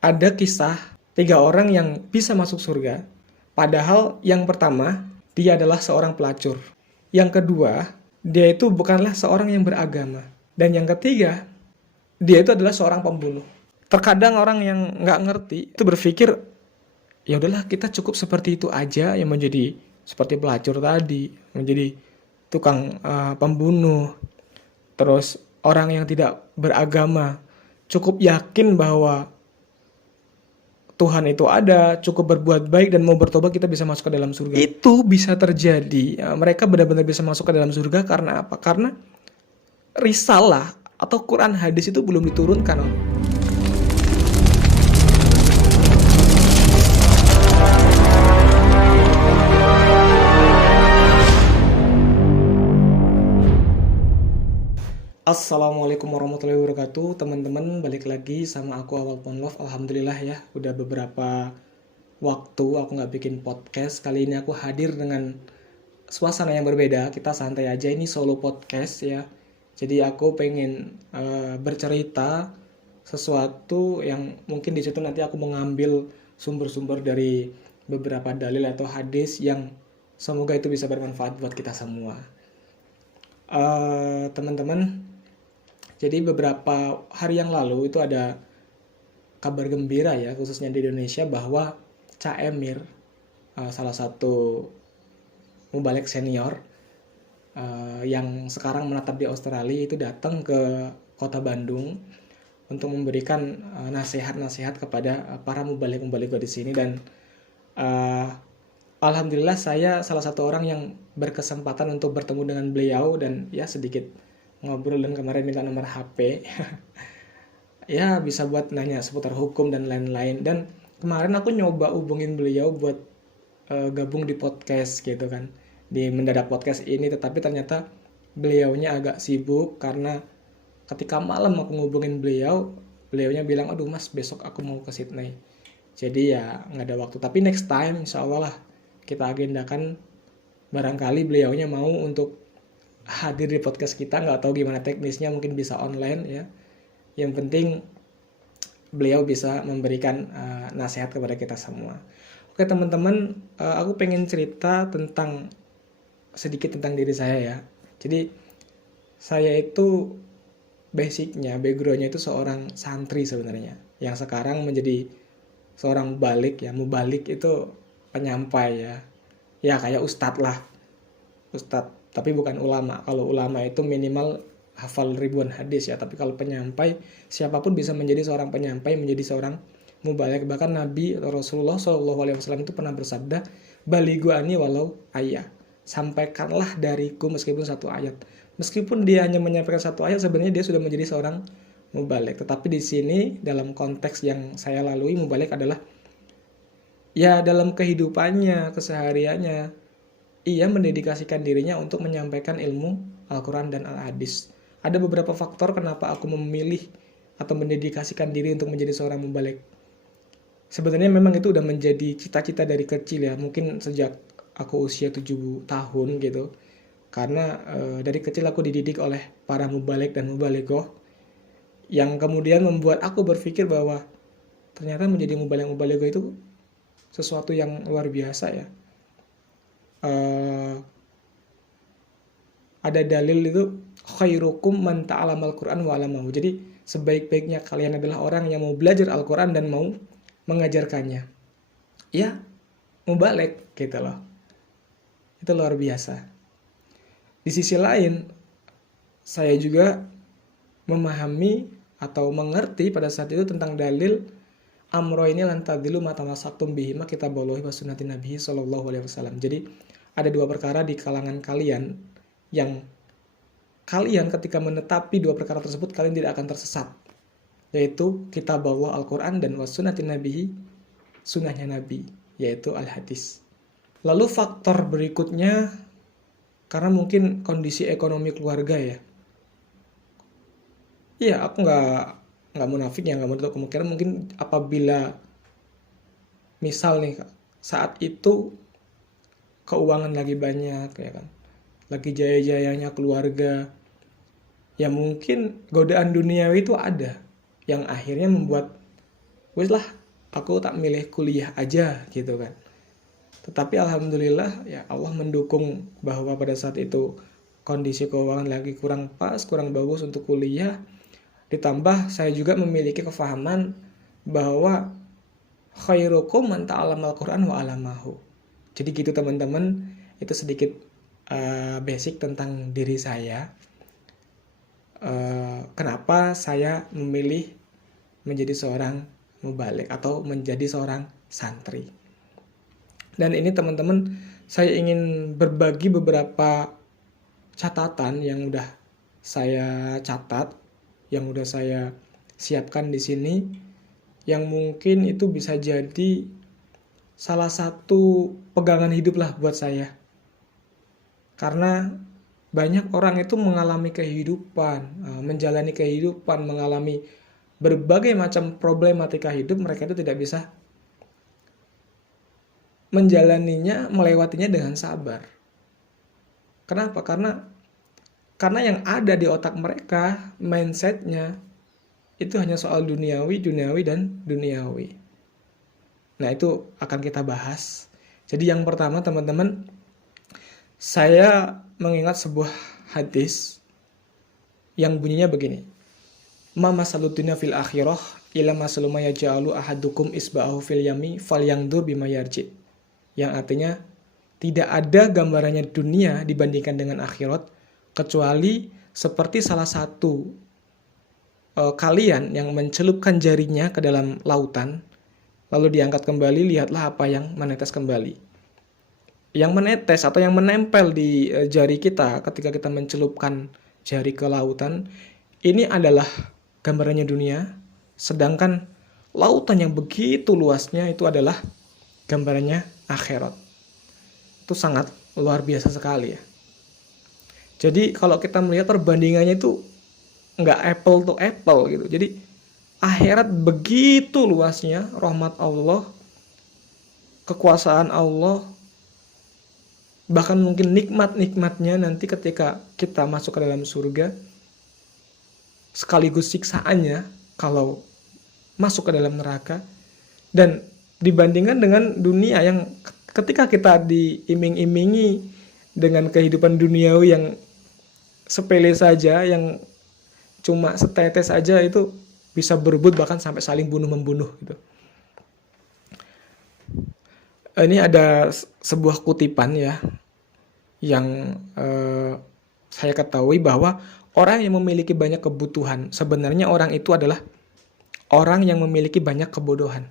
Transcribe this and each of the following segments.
Ada kisah 3 orang yang bisa masuk surga. Padahal yang pertama, dia adalah seorang pelacur. Yang kedua, dia itu bukanlah seorang yang beragama. Dan yang ketiga, dia itu adalah seorang pembunuh. Terkadang orang yang nggak ngerti itu berpikir, ya udahlah kita cukup seperti itu aja, yang menjadi seperti pelacur tadi, menjadi tukang pembunuh, terus orang yang tidak beragama, cukup yakin bahwa Tuhan itu ada, cukup berbuat baik dan mau bertobat kita bisa masuk ke dalam surga. Itu bisa terjadi. Mereka benar-benar bisa masuk ke dalam surga karena apa? Karena risalah atau Quran hadis itu belum diturunkan. Assalamualaikum warahmatullahi wabarakatuh. Teman-teman, balik lagi sama aku Awal Ponlov. Alhamdulillah ya, udah beberapa waktu aku nggak bikin podcast. Kali ini aku hadir dengan suasana yang berbeda. Kita santai aja, ini solo podcast ya. Jadi aku pengen bercerita sesuatu yang mungkin di situ nanti aku mengambil sumber-sumber dari beberapa dalil atau hadis yang semoga itu bisa bermanfaat buat kita semua. Teman-teman, jadi beberapa hari yang lalu itu ada kabar gembira ya, khususnya di Indonesia, bahwa Cak Emir, salah satu mubalik senior yang sekarang menetap di Australia, itu datang ke kota Bandung untuk memberikan nasihat-nasihat kepada para mubalik-mubalik di sini. Dan alhamdulillah saya salah satu orang yang berkesempatan untuk bertemu dengan beliau dan ya sedikit ngobrol, dan kemarin minta nomor HP. Ya bisa buat nanya seputar hukum dan lain-lain. Dan kemarin aku nyoba hubungin beliau buat gabung di podcast gitu kan, di mendadak podcast ini, tetapi ternyata beliaunya agak sibuk karena ketika malam aku ngubungin beliau, beliaunya bilang, aduh mas besok aku mau ke Sydney, jadi ya nggak ada waktu. Tapi next time insya Allah lah kita agendakan, barangkali beliaunya mau untuk hadir di podcast kita. Nggak tahu gimana teknisnya, mungkin bisa online ya. Yang penting beliau bisa memberikan nasihat kepada kita semua. Oke teman-teman, aku pengen cerita tentang sedikit tentang diri saya ya. Jadi saya itu basicnya, backgroundnya itu seorang santri sebenarnya, yang sekarang menjadi seorang mubalik ya. Mubalik itu penyampai ya, ya kayak ustadz lah, ustadz, tapi bukan ulama. Kalau ulama itu minimal hafal ribuan hadis ya, tapi kalau penyampai, siapapun bisa menjadi seorang penyampai, menjadi seorang mubalik. Bahkan Nabi Rasulullah SAW itu pernah bersabda, balighu ani walau ayat, sampaikanlah dariku meskipun satu ayat. Meskipun dia hanya menyampaikan satu ayat, sebenarnya dia sudah menjadi seorang mubalik. Tetapi di sini dalam konteks yang saya lalui, mubalik adalah ya dalam kehidupannya, kesehariannya, ia mendedikasikan dirinya untuk menyampaikan ilmu Al-Quran dan Al-Hadis. Ada beberapa faktor kenapa aku memilih atau mendedikasikan diri untuk menjadi seorang mubalik. Sebenarnya memang itu udah menjadi cita-cita dari kecil ya, mungkin sejak aku usia 7 tahun gitu. Karena dari kecil aku dididik oleh para mubalik dan mubalighah, yang kemudian membuat aku berpikir bahwa ternyata menjadi mubalik-mubalighah itu sesuatu yang luar biasa ya. Ada dalil itu, khairukum man ta'alamal Qur'an wa 'allamahu. Jadi sebaik-baiknya kalian adalah orang yang mau belajar Al-Qur'an dan mau mengajarkannya. Ya, mubalik gitu loh. Itu luar biasa. Di sisi lain, saya juga memahami atau mengerti pada saat itu tentang dalil amro ini lantadilu matamasaktum bihima kitaballahi wa sunnati nabihi sallallahu alaihi wasallam. Jadi ada 2 perkara di kalangan kalian yang kalian ketika menetapi 2 perkara tersebut kalian tidak akan tersesat, yaitu kitaballah Al-Quran dan wa sunnati nabihi, sunnahnya Nabi, yaitu Al-Hadis. Lalu faktor berikutnya, karena mungkin kondisi ekonomi keluarga ya. Iya, aku nggak munafik ya, nggak menutup kemungkinan mungkin apabila misal nih saat itu keuangan lagi banyak ya kan, lagi jaya-jayanya keluarga, ya mungkin godaan duniawi itu ada yang akhirnya membuat wis lah aku tak milih kuliah aja gitu kan. Tetapi alhamdulillah ya Allah mendukung bahwa pada saat itu kondisi keuangan lagi kurang pas, kurang bagus untuk kuliah. Ditambah saya juga memiliki kefahaman bahwa khairukum man ta'allamal Qur'an wa 'allamahu. Jadi gitu teman-teman, itu sedikit basic tentang diri saya. Kenapa saya memilih menjadi seorang mubalik atau menjadi seorang santri. Dan ini teman-teman, saya ingin berbagi beberapa catatan yang udah saya catat, yang udah saya siapkan di sini, yang mungkin itu bisa jadi salah satu pegangan hidup lah buat saya. Karena banyak orang itu mengalami kehidupan, menjalani kehidupan, mengalami berbagai macam problematika hidup, mereka itu tidak bisa menjalaninya, melewatinya dengan sabar. Kenapa? Karena yang ada di otak mereka, mindsetnya, itu hanya soal duniawi, dan duniawi. Nah, itu akan kita bahas. Jadi yang pertama teman-teman, saya mengingat sebuah hadis yang bunyinya begini. Ma masalud dunya fil akhirah ila masaluma yaj'alu ahadukum isba'ahu fil yami falyangdur bima yarji. Yang artinya tidak ada gambarannya dunia dibandingkan dengan akhirat kecuali seperti salah satu kalian yang mencelupkan jarinya ke dalam lautan lalu diangkat kembali, lihatlah apa yang menetes kembali. Yang menetes atau yang menempel di jari kita ketika kita mencelupkan jari ke lautan, ini adalah gambarannya dunia, sedangkan lautan yang begitu luasnya itu adalah gambarannya akhirat. Itu sangat luar biasa sekali ya. Jadi kalau kita melihat perbandingannya itu nggak apple to apple gitu. Jadi akhirat begitu luasnya, rahmat Allah, kekuasaan Allah, bahkan mungkin nikmat-nikmatnya nanti ketika kita masuk ke dalam surga, sekaligus siksaannya kalau masuk ke dalam neraka. Dan dibandingkan dengan dunia yang ketika kita diiming-imingi dengan kehidupan duniawi yang sepele saja, yang cuma setetes saja, itu bisa berebut bahkan sampai saling bunuh-membunuh gitu. Ini ada sebuah kutipan ya yang saya ketahui bahwa orang yang memiliki banyak kebutuhan, sebenarnya orang itu adalah orang yang memiliki banyak kebodohan.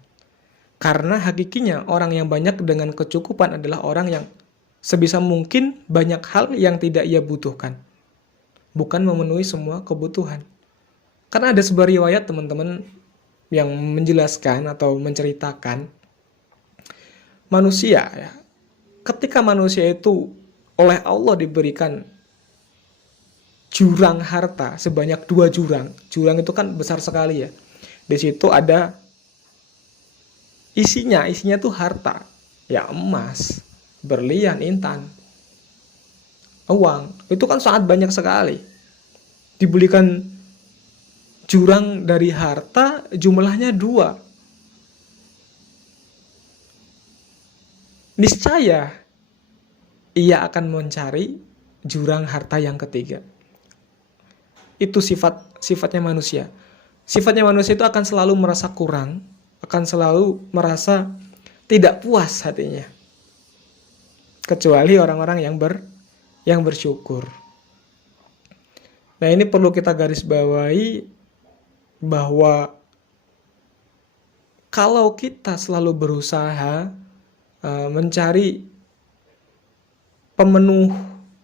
Karena hakikinya orang yang banyak dengan kecukupan adalah orang yang sebisa mungkin banyak hal yang tidak ia butuhkan, bukan memenuhi semua kebutuhan. Karena ada sebuah riwayat teman-teman yang menjelaskan atau menceritakan manusia ya, ketika manusia itu oleh Allah diberikan jurang harta sebanyak 2 jurang. Jurang itu kan besar sekali ya. Di situ ada isinya tuh harta. Ya emas, berlian, intan, uang. Itu kan sangat banyak sekali. Diberikan jurang dari harta jumlahnya 2. Niscaya ia akan mencari jurang harta yang ketiga. Itu sifatnya manusia. Sifatnya manusia itu akan selalu merasa kurang, akan selalu merasa tidak puas hatinya. Kecuali orang-orang yang bersyukur. Nah, ini perlu kita garis bawahi bahwa kalau kita selalu berusaha mencari pemenuh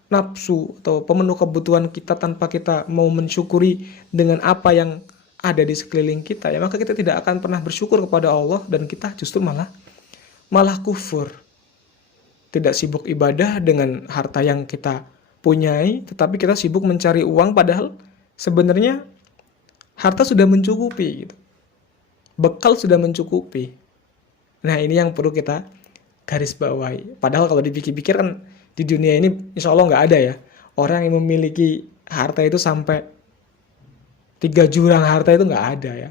nafsu atau pemenuh kebutuhan kita tanpa kita mau mensyukuri dengan apa yang ada di sekeliling kita, ya maka kita tidak akan pernah bersyukur kepada Allah dan kita justru malah kufur. Tidak sibuk ibadah dengan harta yang kita punyai, tetapi kita sibuk mencari uang padahal sebenarnya harta sudah mencukupi gitu. Bekal sudah mencukupi. Nah, ini yang perlu kita garis bawahi. Padahal kalau dipikir-pikir kan di dunia ini insya Allah nggak ada ya orang yang memiliki harta itu sampai 3 jurang harta, itu nggak ada ya.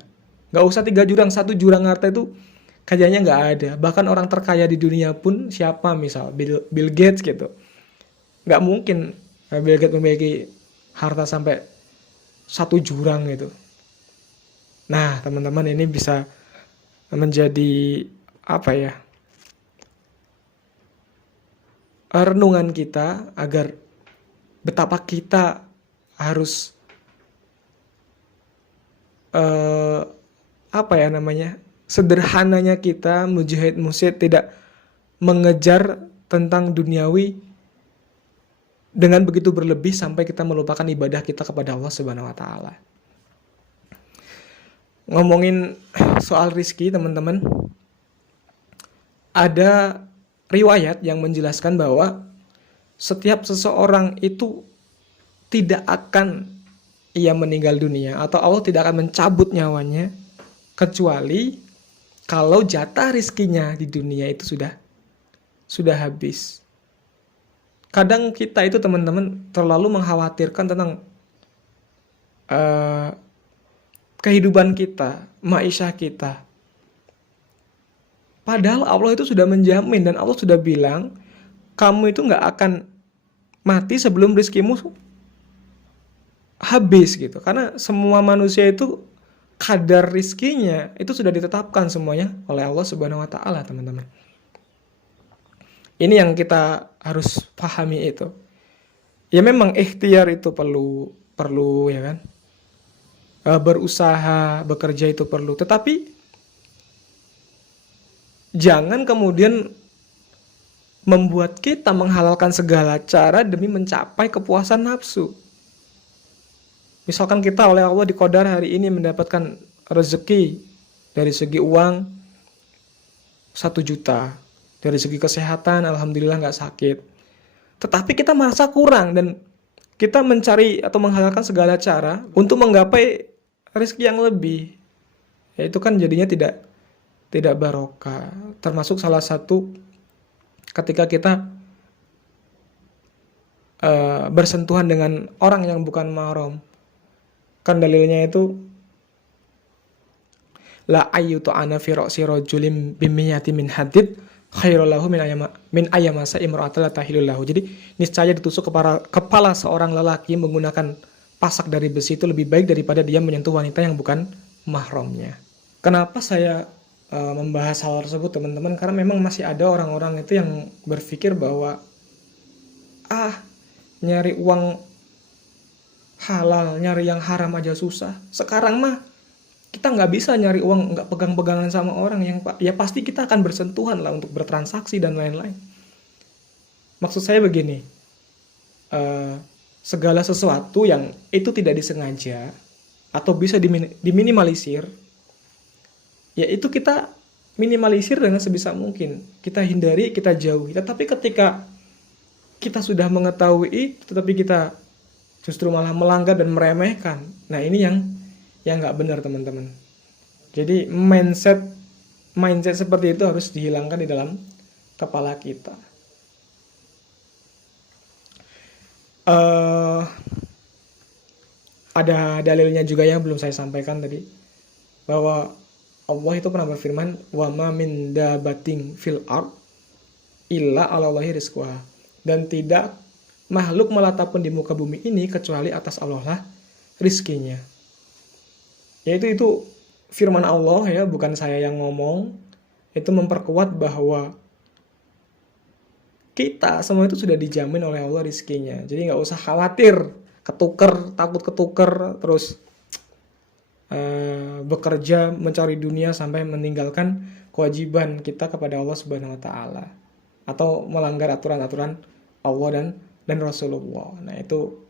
Nggak usah 3 jurang, 1 jurang harta itu kayaknya nggak ada. Bahkan orang terkaya di dunia pun siapa, misal Bill Gates gitu, nggak mungkin Bill Gates memiliki harta sampai 1 jurang gitu. Nah, teman-teman, ini bisa menjadi apa ya, renungan kita agar betapa kita harus apa ya namanya, sederhananya kita mujahid musyid, tidak mengejar tentang duniawi dengan begitu berlebih sampai kita melupakan ibadah kita kepada Allah Subhanahu wa taala. Ngomongin soal rizki, teman-teman, ada riwayat yang menjelaskan bahwa setiap seseorang itu tidak akan ia meninggal dunia atau Allah tidak akan mencabut nyawanya kecuali kalau jatah rizkinya di dunia itu sudah habis. Kadang kita itu, teman-teman, terlalu mengkhawatirkan tentang kehidupan kita, maisha kita. Padahal Allah itu sudah menjamin dan Allah sudah bilang, kamu itu nggak akan mati sebelum rizkimu habis gitu. Karena semua manusia itu kadar rizkinya itu sudah ditetapkan semuanya oleh Allah Subhanahu wa taala, teman-teman. Ini yang kita harus pahami itu. Ya memang ikhtiar itu perlu ya kan. Berusaha, bekerja itu perlu. Tetapi jangan kemudian membuat kita menghalalkan segala cara demi mencapai kepuasan nafsu. Misalkan kita oleh Allah diqadar hari ini mendapatkan rezeki dari segi uang 1 juta. Dari segi kesehatan, alhamdulillah nggak sakit. Tetapi kita merasa kurang dan kita mencari atau menghalalkan segala cara untuk menggapai rezeki yang lebih. Ya, itu kan jadinya tidak barokah. Termasuk salah satu ketika kita bersentuhan dengan orang yang bukan mahram. Kan dalilnya itu la ayyutu ana fi ra'si rajulim bimiyati min hadid khairul lahu min ayyamasa imra'atan la tahilul lahu. Jadi niscaya ditusuk kepala seorang lelaki menggunakan pasak dari besi itu lebih baik daripada dia menyentuh wanita yang bukan mahramnya. Kenapa saya membahas hal tersebut, teman-teman? Karena memang masih ada orang-orang itu yang berpikir bahwa nyari uang halal, nyari yang haram aja susah. Sekarang mah kita nggak bisa nyari uang nggak pegang-pegangan sama orang yang ya pasti kita akan bersentuhan lah untuk bertransaksi dan lain-lain. Maksud saya begini, segala sesuatu yang itu tidak disengaja atau bisa diminimalisir, ya itu kita minimalisir dengan sebisa mungkin. Kita hindari, kita jauhi. Tetapi ketika kita sudah mengetahui, tetapi kita justru malah melanggar dan meremehkan, nah ini yang nggak benar, teman-teman. Jadi mindset seperti itu harus dihilangkan di dalam kepala kita. Ada dalilnya juga yang belum saya sampaikan tadi, bahwa Allah itu pernah berfirman, wa ma min dabatin fil ard illa 'alallahi rizquha, dan tidak makhluk melata pun di muka bumi ini kecuali atas Allah lah rizkinya. Yaitu itu firman Allah ya, bukan saya yang ngomong. Itu memperkuat bahwa kita semua itu sudah dijamin oleh Allah rizkinya. Jadi nggak usah khawatir takut ketuker terus bekerja mencari dunia sampai meninggalkan kewajiban kita kepada Allah Subhanahu wa taala atau melanggar aturan-aturan Allah dan Rasulullah. Nah, itu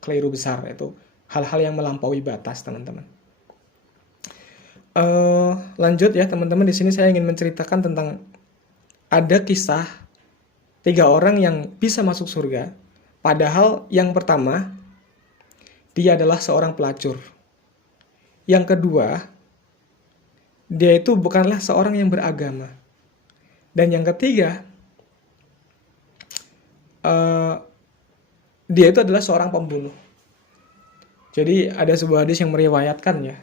keliru besar, itu hal-hal yang melampaui batas, teman-teman. Lanjut ya, teman-teman. Di sini saya ingin menceritakan tentang ada kisah 3 orang yang bisa masuk surga. Padahal yang pertama, dia adalah seorang pelacur. Yang kedua, dia itu bukanlah seorang yang beragama. Dan yang ketiga, dia itu adalah seorang pembunuh. Jadi ada sebuah hadis yang meriwayatkan ya,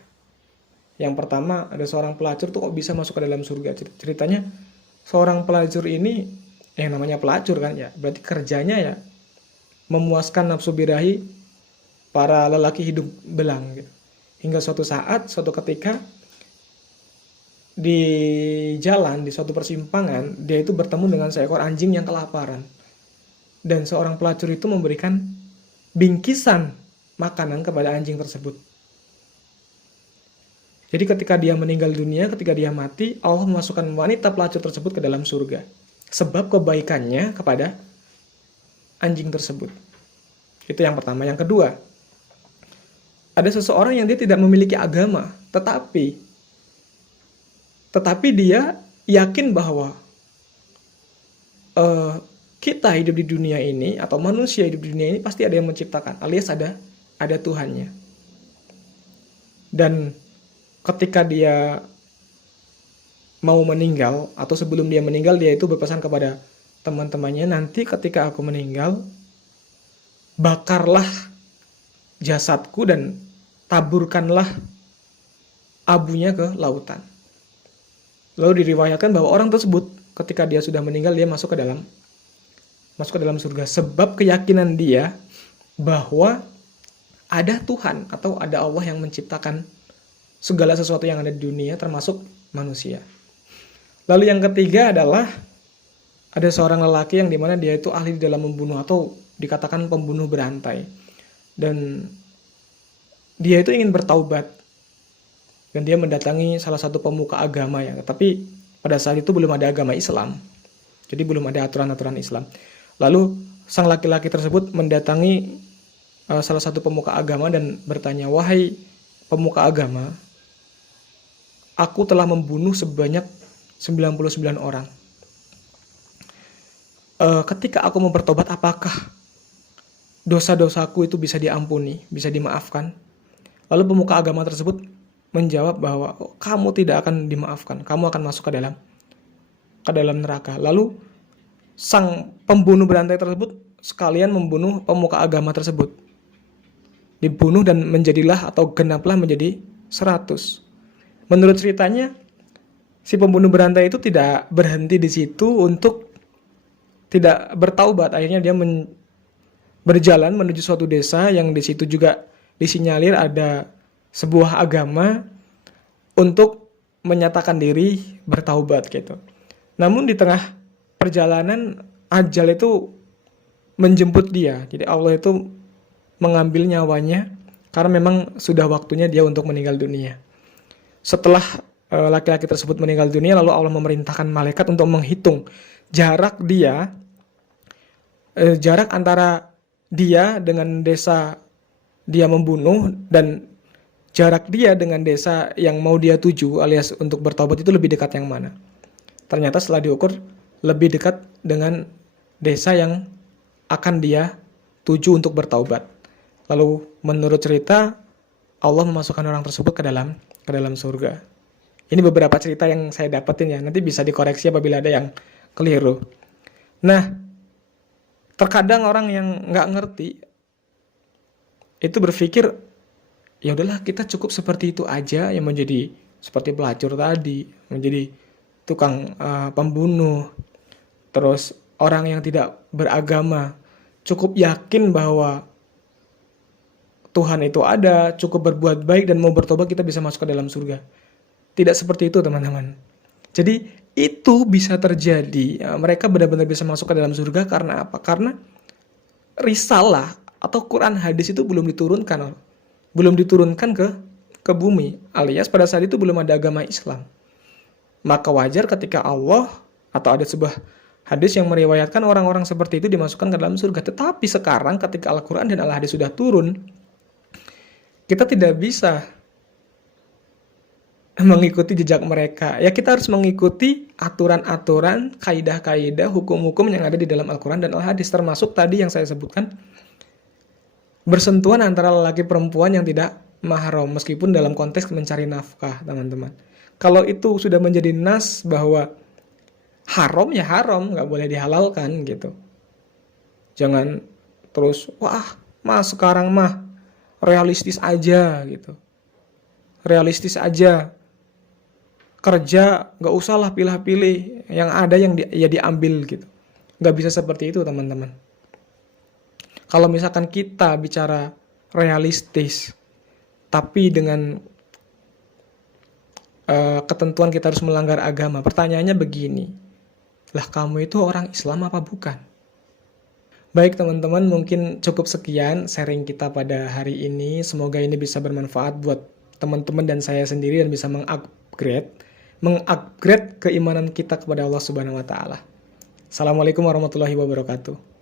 Yang pertama, ada seorang pelacur tuh kok bisa masuk ke dalam surga. Ceritanya seorang pelacur ini, yang namanya pelacur kan ya, berarti kerjanya ya memuaskan nafsu birahi para lelaki hidung belang gitu. Hingga suatu saat, suatu ketika di jalan, di suatu persimpangan, dia itu bertemu dengan seekor anjing yang kelaparan. Dan seorang pelacur itu memberikan bingkisan makanan kepada anjing tersebut. Jadi ketika dia meninggal dunia, ketika dia mati, Allah memasukkan wanita pelacur tersebut ke dalam surga. Sebab kebaikannya kepada anjing tersebut. Itu yang pertama. Yang kedua, ada seseorang yang dia tidak memiliki agama, tetapi dia yakin bahwa kita hidup di dunia ini, atau manusia hidup di dunia ini pasti ada yang menciptakan, alias ada Tuhannya. Dan ketika dia mau meninggal, atau sebelum dia meninggal, dia itu berpesan kepada teman-temannya, nanti ketika aku meninggal, bakarlah jasadku dan taburkanlah abunya ke lautan. Lalu diriwayatkan bahwa orang tersebut ketika dia sudah meninggal, dia masuk ke dalam surga, sebab keyakinan dia bahwa ada Tuhan atau ada Allah yang menciptakan segala sesuatu yang ada di dunia, termasuk manusia. Lalu yang ketiga adalah ada seorang lelaki yang dimana dia itu ahli dalam membunuh, atau dikatakan pembunuh berantai. Dan dia itu ingin bertaubat. Dan dia mendatangi salah satu pemuka agama ya. Tetapi pada saat itu belum ada agama Islam. Jadi belum ada aturan-aturan Islam. Lalu sang laki-laki tersebut mendatangi salah satu pemuka agama dan bertanya, "Wahai pemuka agama, aku telah membunuh sebanyak 99 orang. Ketika aku mau bertobat, apakah dosa-dosaku itu bisa diampuni, bisa dimaafkan?" Lalu pemuka agama tersebut menjawab bahwa kamu tidak akan dimaafkan, kamu akan masuk ke dalam neraka. Lalu sang pembunuh berantai tersebut sekalian membunuh pemuka agama tersebut. Dibunuh dan menjadilah atau genaplah menjadi 100. Menurut ceritanya, si pembunuh berantai itu tidak berhenti di situ untuk tidak bertaubat. Akhirnya dia berjalan menuju suatu desa yang di situ juga disinyalir ada sebuah agama untuk menyatakan diri bertaubat gitu. Namun di tengah perjalanan ajal itu menjemput dia. Jadi Allah itu mengambil nyawanya karena memang sudah waktunya dia untuk meninggal dunia. Setelah laki-laki tersebut meninggal dunia, lalu Allah memerintahkan malaikat untuk menghitung jarak antara dia dengan desa dia membunuh dan jarak dia dengan desa yang mau dia tuju alias untuk bertobat itu lebih dekat yang mana. Ternyata setelah diukur lebih dekat dengan desa yang akan dia tuju untuk bertaubat. Lalu menurut cerita Allah memasukkan orang tersebut ke dalam surga. Ini beberapa cerita yang saya dapetin ya. Nanti bisa dikoreksi apabila ada yang keliru. Nah, terkadang orang yang nggak ngerti itu berpikir, ya udahlah kita cukup seperti itu aja, yang menjadi seperti pelacur tadi, menjadi tukang pembunuh, terus orang yang tidak beragama cukup yakin bahwa Tuhan itu ada, cukup berbuat baik dan mau bertobat kita bisa masuk ke dalam surga. Tidak seperti itu teman-teman. Jadi itu bisa terjadi, mereka benar-benar bisa masuk ke dalam surga karena apa? Karena risalah atau Quran hadis itu belum diturunkan ke bumi, alias pada saat itu belum ada agama Islam. Maka wajar ketika Allah atau ada sebuah hadis yang meriwayatkan orang-orang seperti itu dimasukkan ke dalam surga. Tetapi sekarang ketika Al-Quran dan Al-Hadis sudah turun, kita tidak bisa mengikuti jejak mereka. Ya kita harus mengikuti aturan-aturan, kaidah-kaidah, hukum-hukum yang ada di dalam Al-Quran dan Al-Hadis. Termasuk tadi yang saya sebutkan, bersentuhan antara lelaki perempuan yang tidak mahram, meskipun dalam konteks mencari nafkah, teman-teman. Kalau itu sudah menjadi nas bahwa haram ya haram, nggak boleh dihalalkan gitu. Jangan terus, wah mas sekarang mah realistis aja gitu. realistis aja. Kerja nggak usah lah pilih-pilih, yang ada yang ya diambil gitu. Nggak bisa seperti itu teman-teman. Kalau misalkan kita bicara realistis, tapi dengan ketentuan kita harus melanggar agama, pertanyaannya begini, lah kamu itu orang Islam apa bukan? Baik teman-teman, mungkin cukup sekian sharing kita pada hari ini. Semoga ini bisa bermanfaat buat teman-teman dan saya sendiri dan bisa mengupgrade keimanan kita kepada Allah Subhanahu wa taala. Assalamualaikum warahmatullahi wabarakatuh.